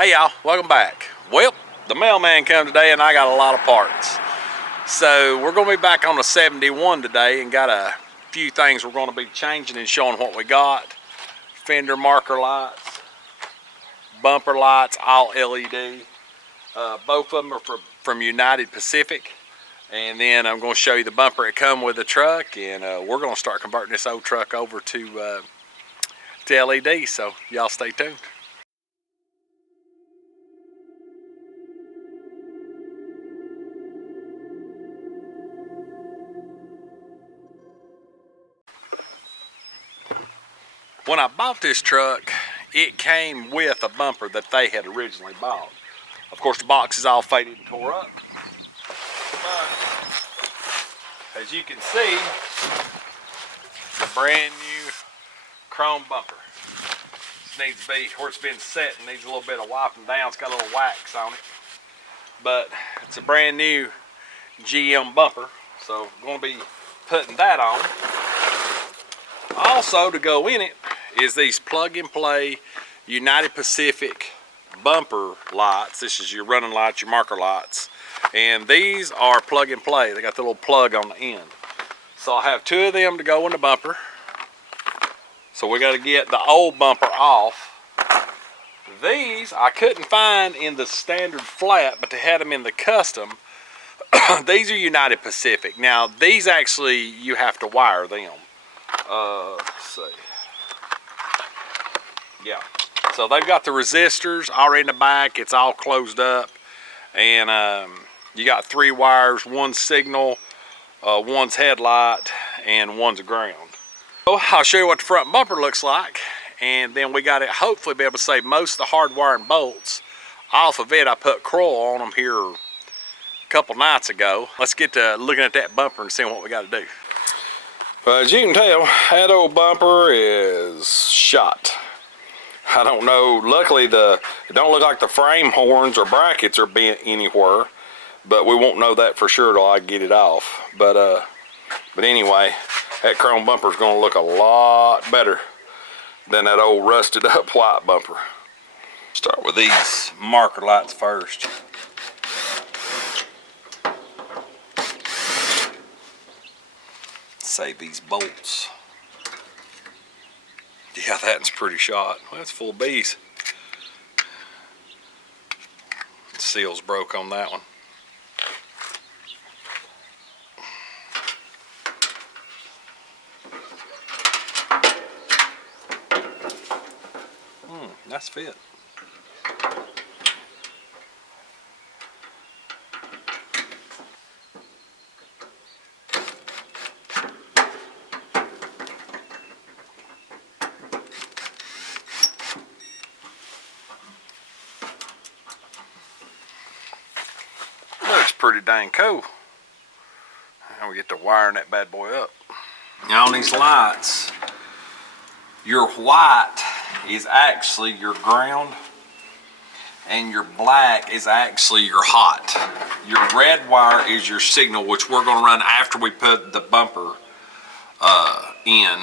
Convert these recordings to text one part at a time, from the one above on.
Hey y'all, welcome back. Well, the mailman came today and I got a lot of parts. So we're gonna be back on the 71 today and got a few things we're gonna be changing and showing what we got. Fender marker lights, bumper lights, all LED. Both of them are from United Pacific. And then I'm gonna show you the bumper that come with the truck, and we're gonna start converting this old truck over to LED, so y'all stay tuned. When I bought this truck, it came with a bumper that they had originally bought. Of course, the box is all faded and tore up. But as you can see, it's a brand new chrome bumper. This needs to be, where it's been set, and needs a little bit of wiping down. It's got a little wax on it. But it's a brand new GM bumper, so I'm going to be putting that on. Also, to go in it is these plug-and-play United Pacific bumper lights. This is your running lights, your marker lights, and these are plug-and-play. They got the little plug on the end. So I have two of them to go in the bumper. So we got to get the old bumper off. These I couldn't find in the standard flat, but they had them in the custom. These are United Pacific. Now these actually, you have to wire them. Let's see. Yeah, so they've got the resistors already in the back. It's all closed up, and you got 3 wires, one signal, one's headlight, and one's a ground. So I'll show you what the front bumper looks like, and then we got to hopefully be able to save most of the hard wiring bolts off of it. I put coil on them here a couple nights ago. Let's get to looking at that bumper and seeing what we got to do. Well, as you can tell, that old bumper is shot. I don't know, luckily it don't look like the frame horns or brackets are bent anywhere, but we won't know that for sure till I get it off. But anyway, that chrome bumper is going to look a lot better than that old rusted up white bumper. Start with these marker lights first. Save these bolts. Yeah, that's pretty shot. Well, that's full of bees. The seal's broke on that one. Nice fit. Looks pretty dang cool. Now we get to wiring that bad boy up. Now on these lights, your white is actually your ground and your black is actually your hot. Your red wire is your signal, which we're going to run after we put the bumper in.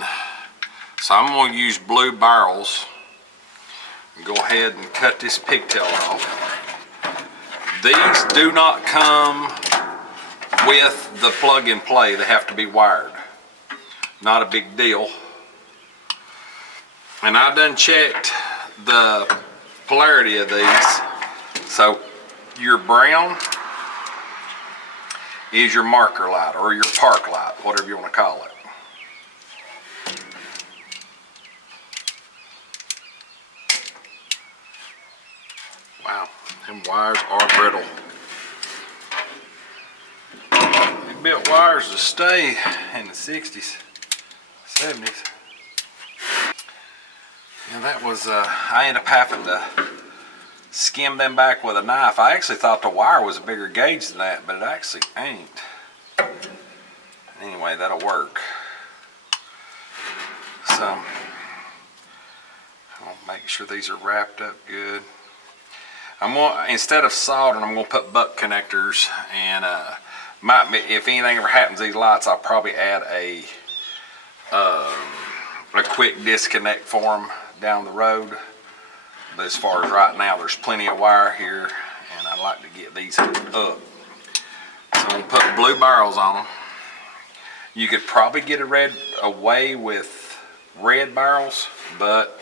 So I'm going to use blue barrels and go ahead and cut this pigtail off. These do not come with the plug and play. They have to be wired. Not a big deal. And I done checked the polarity of these. So your brown is your marker light or your park light, whatever you want to call it. Wow, them wires are brittle. They built wires to stay in the 60s, 70s. And that was, I ended up having to skim them back with a knife. I actually thought the wire was a bigger gauge than that, but it actually ain't. Anyway, that'll work. So, I'll make sure these are wrapped up good. I'm going, instead of soldering, I'm going to put buck connectors, and if anything ever happens to these lights, I'll probably add a quick disconnect for them down the road. But as far as right now, there's plenty of wire here, and I'd like to get these hooked up. So I'm gonna put blue barrels on them. You could probably get away with red barrels, but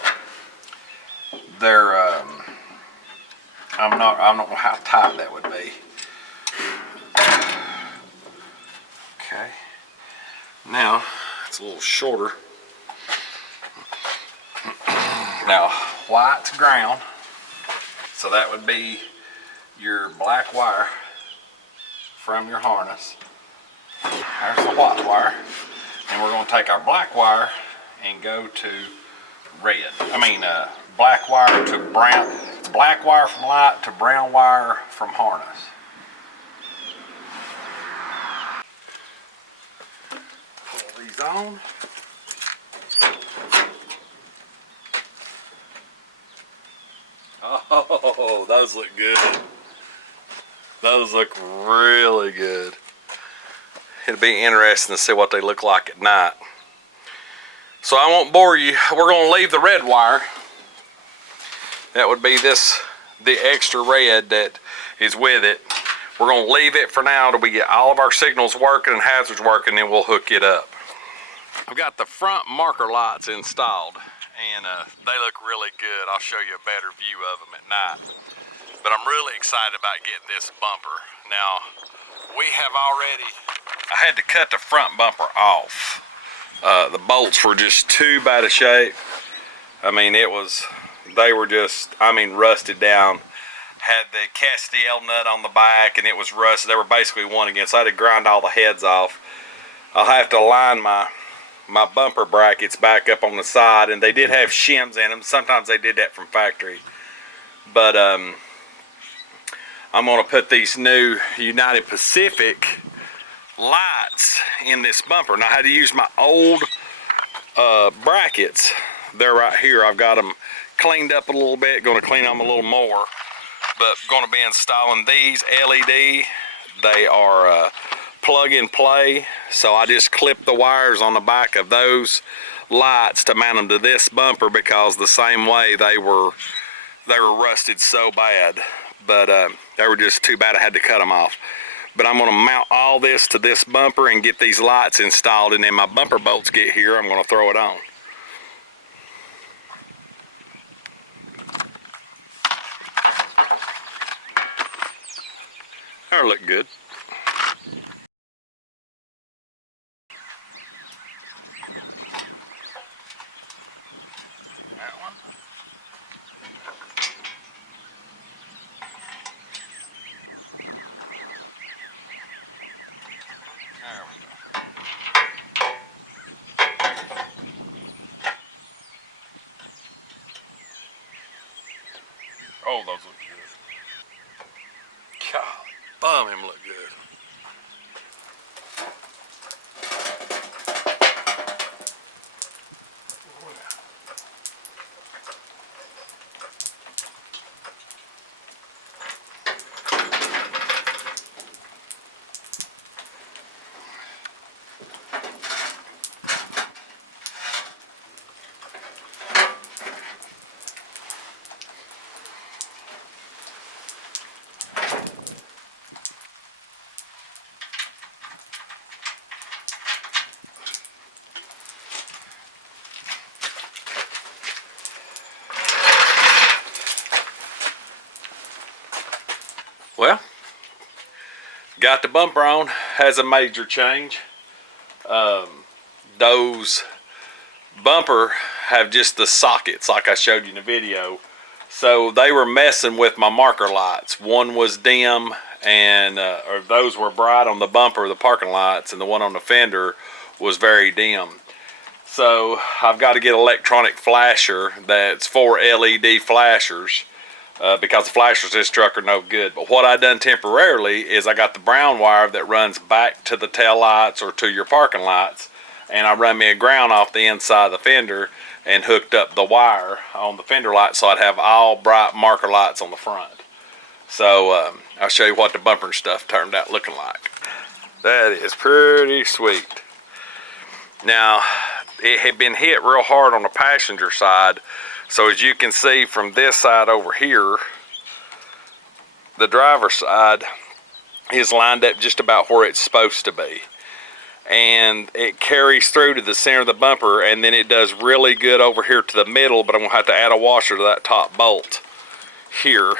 they're I don't know how tight that would be. Okay. Now it's a little shorter. Now white's ground, so that would be your black wire from your harness. There's the white wire, and we're going to take our black wire and go to red. Black wire to brown. It's black wire from light to brown wire from harness. Pull these on. Oh, those look good. Those look really good. It'll be interesting to see what they look like at night. So I won't bore you. We're going to leave the red wire. That would be the extra red that is with it. We're going to leave it for now till we get all of our signals working and hazards working, then we'll hook it up. I've got the front marker lights installed, and they look really good. I'll show you a better view of them at night. But I'm really excited about getting this bumper. Now, I had to cut the front bumper off. The bolts were just too bad a shape. They were just, rusted down. Had the Castile nut on the back, and it was rusted. They were basically one again, so I had to grind all the heads off. I'll have to align my bumper brackets back up on the side, and they did have shims in them. Sometimes they did that from factory. But I'm going to put these new United Pacific lights in this bumper. Now I had to use my old brackets. They're right here. I've got them cleaned up a little bit. Going to clean them a little more. But going to be installing these LED. They are plug and play. So I just clipped the wires on the back of those lights to mount them to this bumper, because the same way they were rusted so bad. But they were just too bad I had to cut them off. But I'm going to mount all this to this bumper and get these lights installed, and then my bumper bolts get here, I'm going to throw it on. That'll look good. That one. There we go. Oh, those look good. God, bum him look good. Well, got the bumper on. Has a major change. Those bumper have just the sockets like I showed you in the video. So they were messing with my marker lights. One was dim, and or those were bright on the bumper, the parking lights, and the one on the fender was very dim. So I've got to get an electronic flasher that's for LED flashers. Because the flashers in this truck are no good. But what I done temporarily is I got the brown wire that runs back to the tail lights or to your parking lights, and I run me a ground off the inside of the fender and hooked up the wire on the fender light, so I'd have all bright marker lights on the front. So I'll show you what the bumper and stuff turned out looking like. That is pretty sweet. Now, it had been hit real hard on the passenger side. So as you can see from this side over here, the driver's side is lined up just about where it's supposed to be. And it carries through to the center of the bumper, and then it does really good over here to the middle, but I'm gonna have to add a washer to that top bolt here.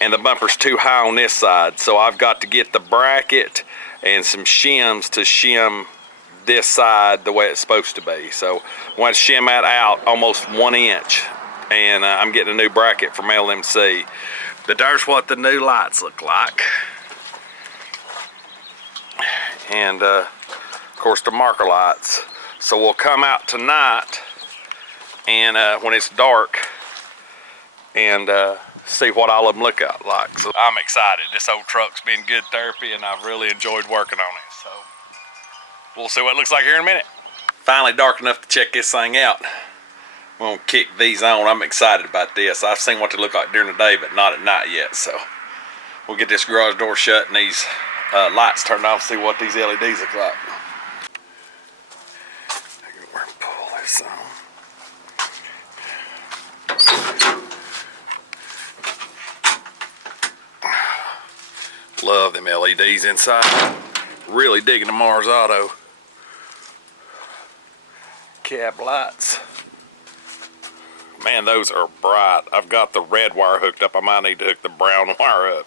And the bumper's too high on this side, so I've got to get the bracket and some shims to shim this side the way it's supposed to be. So I want to shim that out almost 1 inch, and I'm getting a new bracket from LMC. But there's what the new lights look like. And of course the marker lights. So we'll come out tonight and when it's dark and see what all of them look out like. So I'm excited. This old truck's been good therapy and I've really enjoyed working on it. So we'll see what it looks like here in a minute. Finally dark enough to check this thing out. I'm gonna kick these on. I'm excited about this. I've seen what they look like during the day, but not at night yet. So we'll get this garage door shut and these lights turned off, see what these LEDs look like. We're gonna pull this on. Love them LEDs inside. Really digging the Mars Auto cab lights. Man, those are bright. I've got the red wire hooked up. I might need to hook the brown wire up.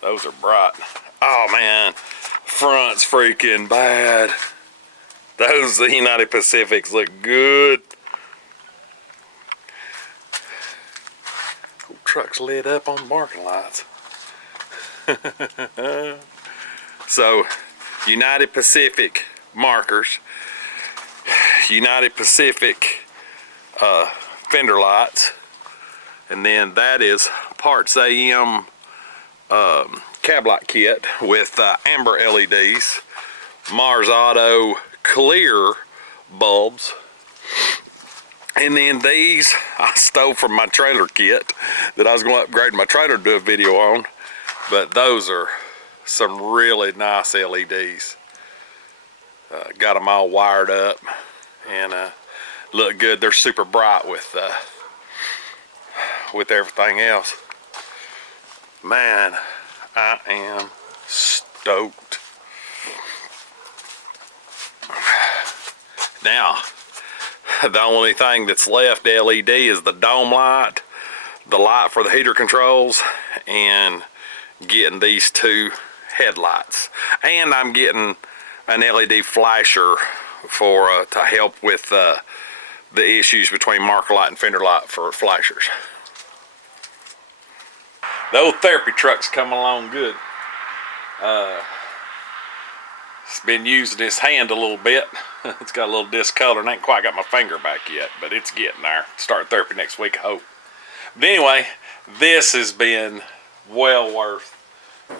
Those are bright. Oh man, front's freaking bad. Those United Pacifics look good. Old truck's lit up on the marking lights. So, United Pacific markers, United Pacific fender lights, and then that is Parts AM cab light kit with amber LEDs, Mars Auto clear bulbs, and then these I stole from my trailer kit that I was going to upgrade my trailer to do a video on, but those are some really nice LEDs. Got them all wired up and look good. They're super bright with everything else. Man, I am stoked. Now, the only thing that's left LED is the dome light, the light for the heater controls, and getting these two headlights. And I'm getting an LED flasher for to help with the issues between marker light and fender light for flashers. The old therapy truck's coming along good. It's been using this hand a little bit. It's got a little discolor and ain't quite got my finger back yet, but it's getting there. Start therapy next week, I hope. But anyway, this has been well worth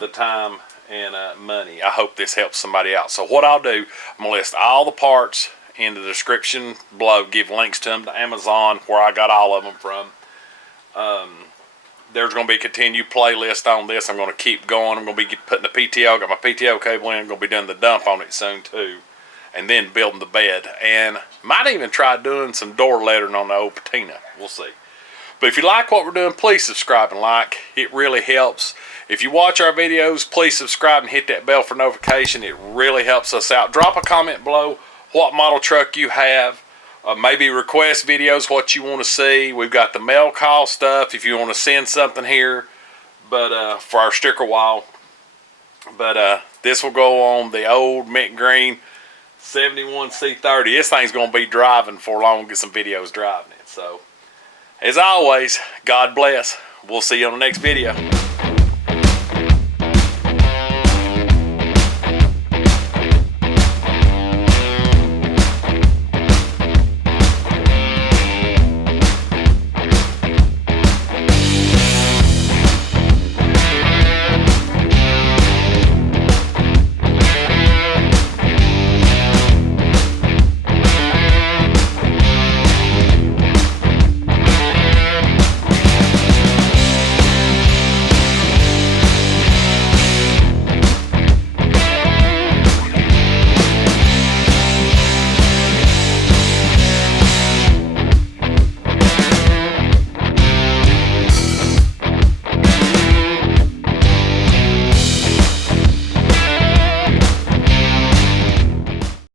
the time and money. I hope this helps somebody out. So what I'll do, I'm gonna list all the parts in the description below, give links to them to Amazon where I got all of them from. There's going to be a continued playlist on this. I'm going to keep going. I'm going to be putting the PTO, got my PTO cable in. I'm going to be doing the dump on it soon too, and then building the bed, and might even try doing some door lettering on the old patina. We'll see. But if you like what we're doing, please subscribe and like. It really helps. If you watch our videos, please subscribe and hit that bell for notification. It really helps us out. Drop a comment below what model truck you have. Maybe request videos, what you want to see. We've got the mail call stuff if you want to send something here, but for our sticker wall. But this will go on the old mint green 71 C30. This thing's going to be driving for long. Get some videos driving it. So, as always, God bless. We'll see you on the next video.